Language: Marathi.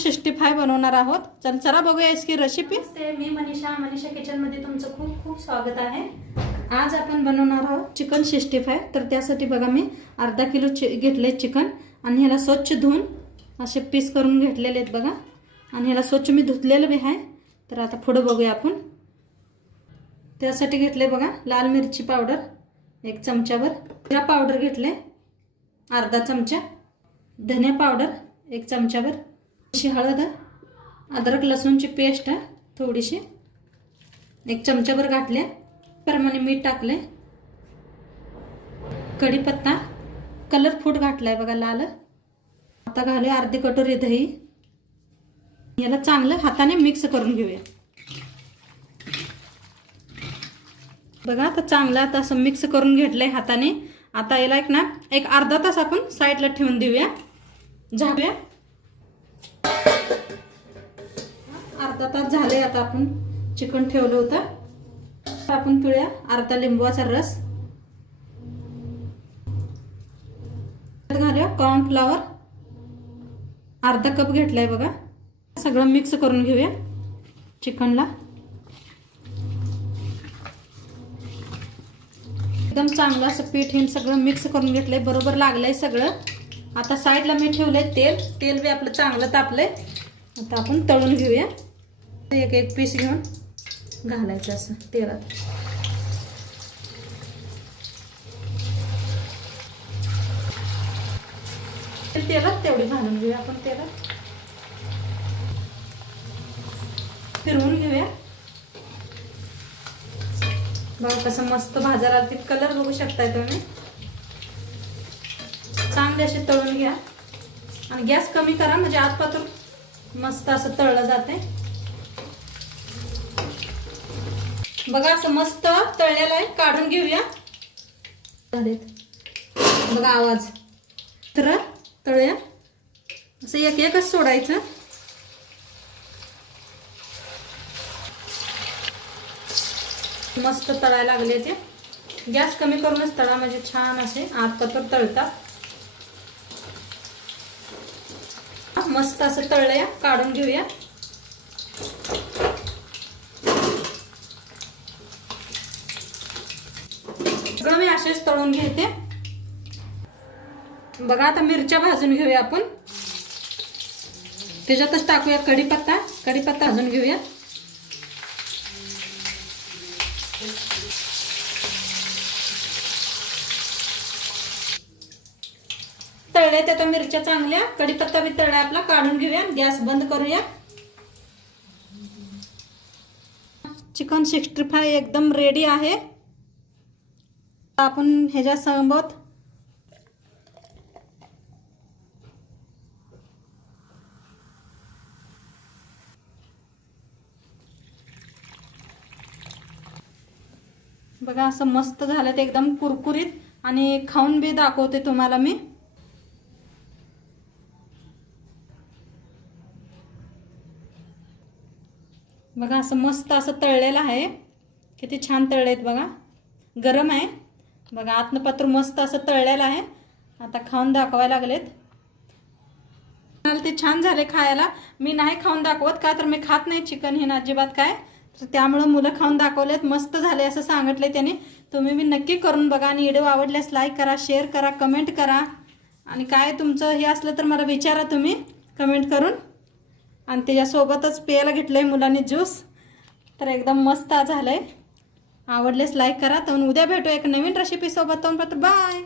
65 बनवणार आहोत. चला बघूया इसकी रेसिपी. मी मनीषा किचन मध्ये तुमचं खूप खूप स्वागत आहे. आज आपण बनवणार आहोत चिकन 65. तर त्यासाठी बघा मी अर्धा किलो घेतले चिकन आणि ह्याला स्वच्छ धुवून असे पीस करून घेतलेले आहेत बघा. आणि ह्याला स्वच्छ मी धुतलेलं बी आहे. तर आता पुढे बघूया आपण. त्यासाठी घेतले बघा लाल मिरची पावडर 1 चमचाभर, जिरा पावडर घेतले अर्धा चमचा, धनिया पावडर 1 चमचाभर, अशी हळद, अद्रक लसूणची पेस्ट आहे थोडीशी 1 चमचाभर घातले, प्रमाणे मीठ टाकले, कढीपत्ता कलर फूड घातलाय बघा लाल. आता घाले अर्धी कटोरी दही. याला चांगलं हाताने मिक्स करून घेऊया बघा. आता चांगलं आता असं मिक्स करून घेतलंय हाताने. आता याला एक अर्धा तास आपण साईडला ठेवून देऊया, झाकूया. अर्धा तास झाले. आता आपण चिकन ठेवलं होतं. आपण पिळूया अर्धा लिंबूचा रस. घालूया कॉर्नफ्लॉवर अर्धा कप घेतलाय बघा. सगळं मिक्स करून घेऊया चिकनला. एकदम चांगलं असं पीठ हे सगळं मिक्स करून घेतलंय, बरोबर लागलंय सगळं. आता साईडला मी ठेवलंय तेल बी आपलं चांगलं तापलंय. आता आपण तळून घेऊया. एक पीस घेऊन घालायचं असं तेलात. तेलात तेवढी घालून घेऊया आपण. तेलात फिरवून घेऊया बघा कसं मस्त भाजायला आलं. कलर बघू शकताय तुम्ही. चांगले असे तळून घ्या आणि गॅस कमी करा म्हणजे आतपातून मस्त असं तळलं जाते बघा. असं मस्त तळलेलं आहे. काढून घेऊया. बघा आवाज. तर तळूया असं एकच सोडायचं. मस्त तळायला लागले ते. गॅस कमी करूनच तळा म्हणजे छान असे आतपातून तळतात. मस्त असं तळलंय. काढून घेऊया. सगळं मी असेच तळून घेते बघा. आता मिरच्या भाजून घेऊया आपण. त्याच्यातच टाकूया कढीपत्ता भाजून घेऊया. तळले त्या मिरच्या चांगल्या. कढीपत्ता बी तळला आपला. काढून घेऊया. गॅस बंद करूया. चिकन 65 एकदम रेडी आहे. आपण ह्याच्या सोबत बघा असं मस्त झालं ते एकदम कुरकुरीत. आणि खाऊन बी दाखवते तुम्हाला मी. बघा असं मस्त असं तळलेलं आहे. किती छान तळलेत बघा. गरम आहे बघा. आतनं पात्र मस्त असं तळलेलं आहे. आता खाऊन दाखवायला लागलेत. ते छान झाले खायला. मी नाही खाऊन दाखवत का तर मी खात नाही चिकन हे अजिबात काय. तर त्यामुळे मुलं खाऊन दाखवलेत. मस्त झाले असं सांगितले त्याने. तुम्ही मी नक्की करून बघा. आणि व्हिडिओ आवडल्यास लाईक करा, शेअर करा, कमेंट करा. आणि काय तुमचं हे असलं तर मला विचारा तुम्ही कमेंट करून. आणि त्याच्यासोबतच प्यायला घेतलंय मुलांनी ज्यूस. तर एकदम मस्त झालंय. आवडल्यास लाईक करा. तर उद्या भेटू एक नवीन रेसिपी सोबत. बाय.